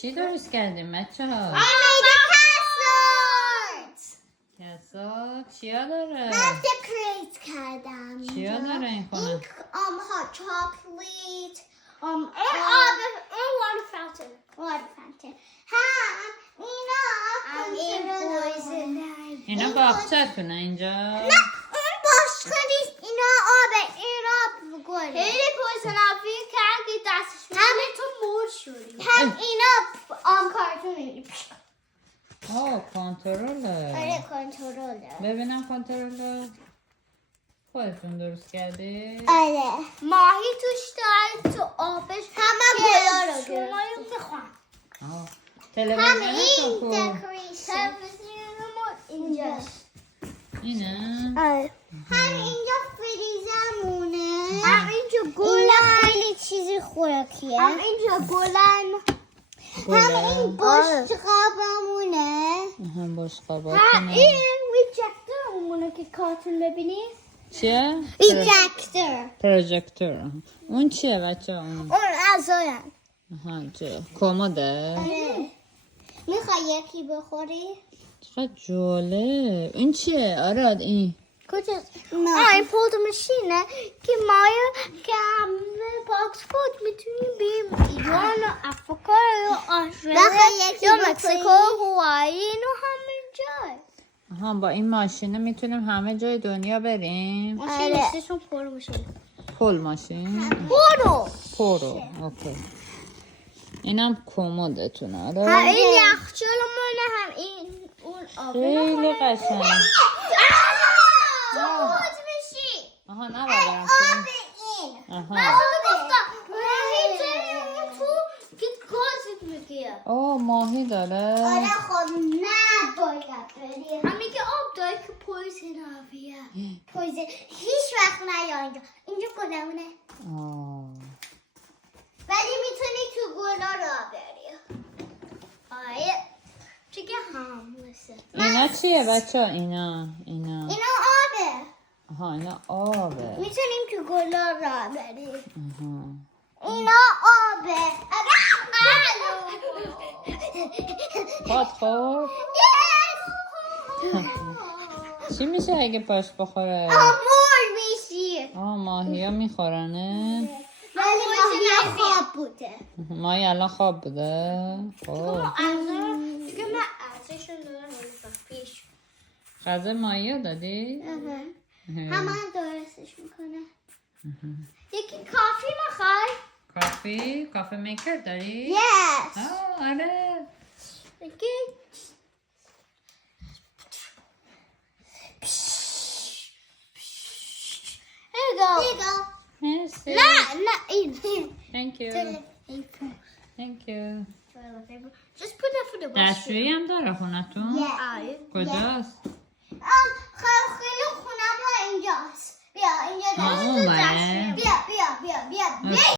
چی درست کردیم بچه ها؟ I made a castle. کسا چیا داره؟ من دکریت کردم. چیا داره این خونه؟ این hot chocolate. water fountain. water fountain. اینا باغچه‌تونه اینجا؟ نه اون باشقه نیست. اینا آبه. این آب گله. خیلی پرسنافی کرد که دستش همه تو مور شدی. هم اینا کارتونه. کنترله. آره کنترله. ببینم کنترله. خودتون درست کردی؟ آره. ماهی توش داره تو آبش همه گلا رو شما رو میخوام. هم این تلویزیون کو؟ دکریشن تلویزیون ما اینجاست. اینه؟ آره. هم اینجا فریزمونه. هم اینجا اینجا گلن. خیلی چیزی خوراکیه. هم اینجا گلن. هم این بشقابمونه. هم بشقاباتونه. هم این ریجکتورمونه که کارتون ببینی. چیه؟ ایجکتر. پروژکتور. اون چیه بچه اون؟ اون ازاین. کموده؟ میخوای یکی بخوری؟ چقدر جالب. این چیه؟ آره این. کجاست؟ نه. این پولد ماشینه که مایا که همه باکس بود میتونیم بریم ایران و افریقا و استرالیا بخوای یکی یا بخوری؟ مکزیکو هوایی اینو همه جای با این ماشینه میتونیم همه جای دنیا بریم. ماشین آره. استشون پر ماشین پل ماشین. پرو. اوکی. اینم کمدتونه. آره. هم این یخچالمونه هم این اون خیلی قشنگ. تو خود میشی آها نباورم آب این. آها. ماهی جایی تو که گازت میگیره ماهی داره. آره خب نباید بریم. همین که آب داره که پویزن آبیه پویزه هیچ وقت نیا اینجا. اینجا گلمونه. ولی میتونی تو گلا را بری. آره چگه هموسه اینا چیه بچه؟ اینا اینا آبه. اینا آبه. میتونیم تو گلا را بریم. اینا آبه. باد خورد؟ چی میشه اگه پاش بخوره؟ مور میشی. ماهی ها میخورنه. ولی ماهی خواب بوده. ماهی الان خواب بوده. خب دیگه من ارزششون دارم پیش غذا ماهی ها دادی؟ همه درستش میکنه. یکی کافی میخوای؟ کافی میکر داری؟ Yes. آره. یکی Here you go. مرسی. نه این Thank you. Thank you. Just put that for the دستشویی هم داره خونتون؟ آره کجاست؟ خیلی خونم اینجاست. بیا اینجا اون بره. بیا